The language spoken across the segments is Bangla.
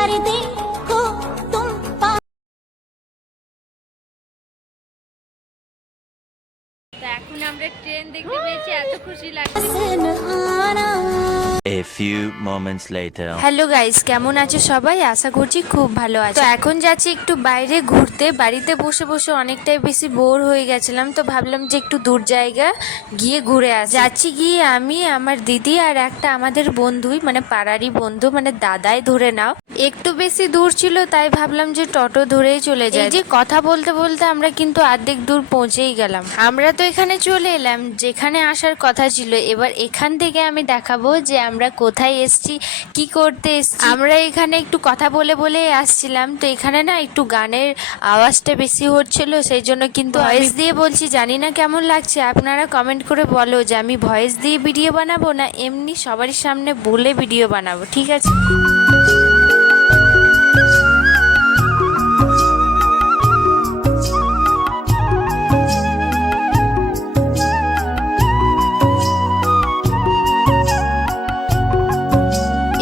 अरे देखो तुम তো এখন আমরা ট্রেন দেখতে পেয়েছি, এত খুশি লাগছে। A few moments later. Hello guys, কেমন আছো সবাই? আশা করছি খুব ভালো আছো। তো এখন যাচ্ছি একটু বাইরে ঘুরতে। বাড়িতে বসে বসে অনেকটাই বেশি বোর হয়ে গেছিলাম, তো ভাবলাম যে একটু দূর জায়গা গিয়ে ঘুরে আসি। যাচ্ছি গিয়ে আমি, আমার দিদি আর একটা আমাদের বন্ধুই, মানে পাড়ারই বন্ধু, মানে দাদাই ধরে নাও। একটু বেশি দূর ছিল, তাই ভাবলাম যে টোটো ধরেই চলে যাই। যে কথা বলতে বলতে আমরা কিন্তু অর্ধেক দূর পৌঁছেই গেলাম। আমরা তো এখানে চলে এলাম যেখানে আসার কথা ছিল। এবার এখান থেকে আমি দেখাবো যে আমরা কোথায় এসছি, কি করতে এসছি। আমরা এখানে একটু কথা বলে বলে আসছিলাম, তো এখানে না একটু গানের আওয়াজটা বেশি হচ্ছিল, সেই জন্য কিন্তু ভয়েস দিয়ে বলছি। জানি না কেমন লাগছে, আপনারা কমেন্ট করে বলো যে আমি ভয়েস দিয়ে ভিডিও বানাবো না এমনি সবারই সামনে বলে ভিডিও বানাবো, ঠিক আছে?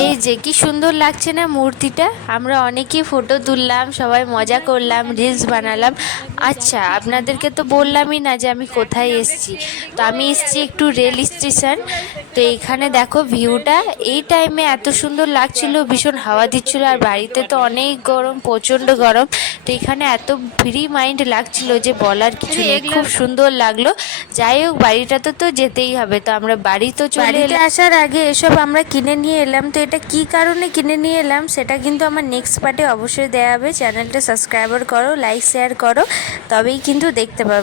এই যে কি সুন্দর লাগছে না মূর্তিটা। আমরা অনেকেই ফটো তুললাম, সবাই মজা করলাম, রিলস বানালাম। আচ্ছা, আপনাদেরকে তো বললামই না যে আমি কোথায় এসেছি। তো আমি এসেছি একটু রেল স্টেশন। তো এখানে দেখো ভিউটা, এই টাইমে এত সুন্দর লাগছিল, ভীষণ হাওয়া দিচ্ছিল। আর বাড়িতে তো অনেক গরম, প্রচণ্ড গরম। তো এখানে এত ফ্রি মাইন্ড লাগছিল যে বলার কিছু নেই, খুব সুন্দর লাগলো। যাই হোক, বাড়িটাতে তো যেতেই হবে। তো আমরা বাড়ি তো চলে আসার আগে এসব আমরা কিনে নিয়ে এলাম। তো এটা কি কারণে কিনে নিয়ে এলাম সেটা কিন্তু আমার নেক্সট পার্টে অবশ্যই দেওয়া হবে। চ্যানেলটা সাবস্ক্রাইবার করো, লাইক শেয়ার করো, তবেই কিন্তু দেখতে পাবে।